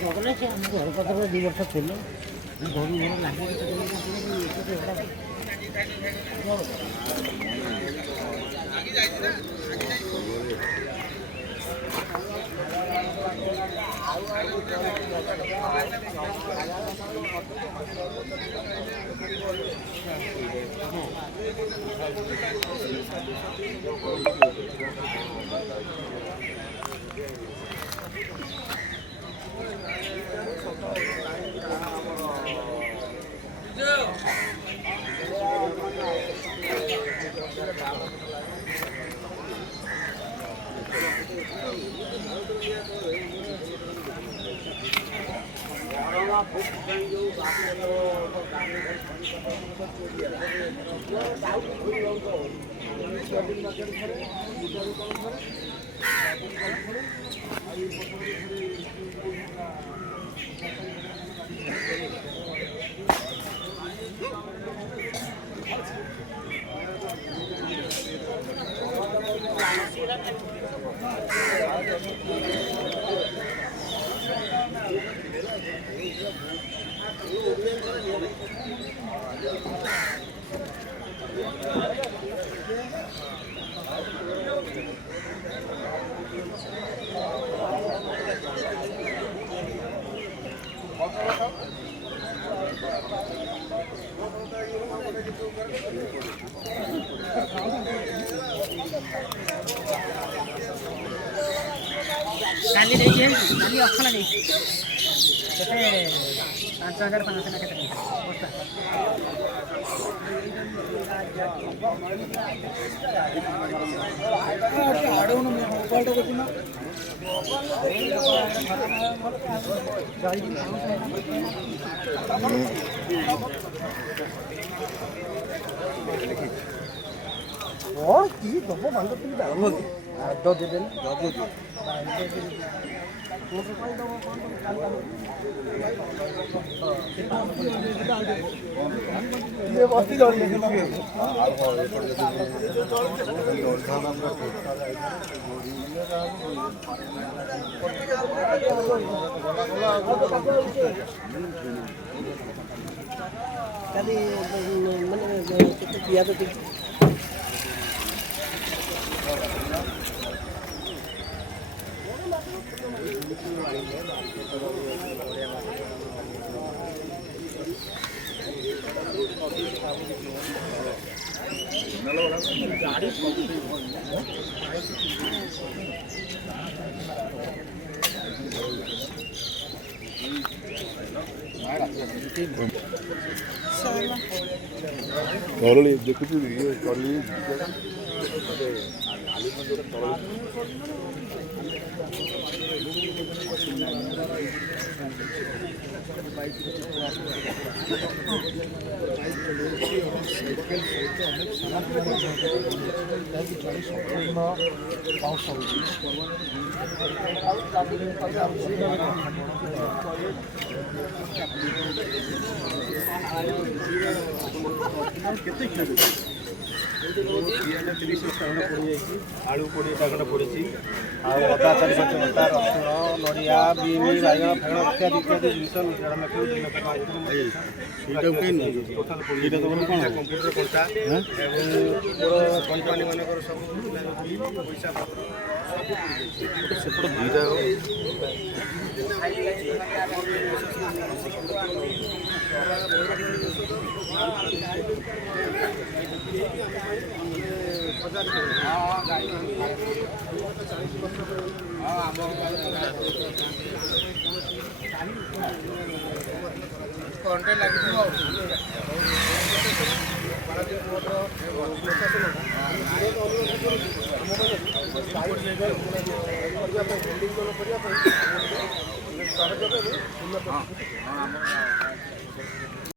ସକାଳେ ସେ ଆମ ଘର ପାଖରେ 2 ବର୍ଷ ଥିଲେ ଘରୁ ଘର ଲାଗିକି काली देखिए काली अखला देखिए केते 5500 ना केते पोस्टा आडो न मोबाइल तो कोना और की दबो बंद तुम डालो दो दे देना दबो दे ये बस्ती दौड़ ले कभी मैंने किया तो ତରଳି ଦେଖୁଛୁ ତରଳି आलू 20टा खंड पड़ी अदा 4-5 घंटा रसुण नड़िया बीन बैगण फैगण इत्यादि इत्यादि जिन 1.5 कंटा कंपनी मानकर सब पैसा सेपट 2टा घंटे लगे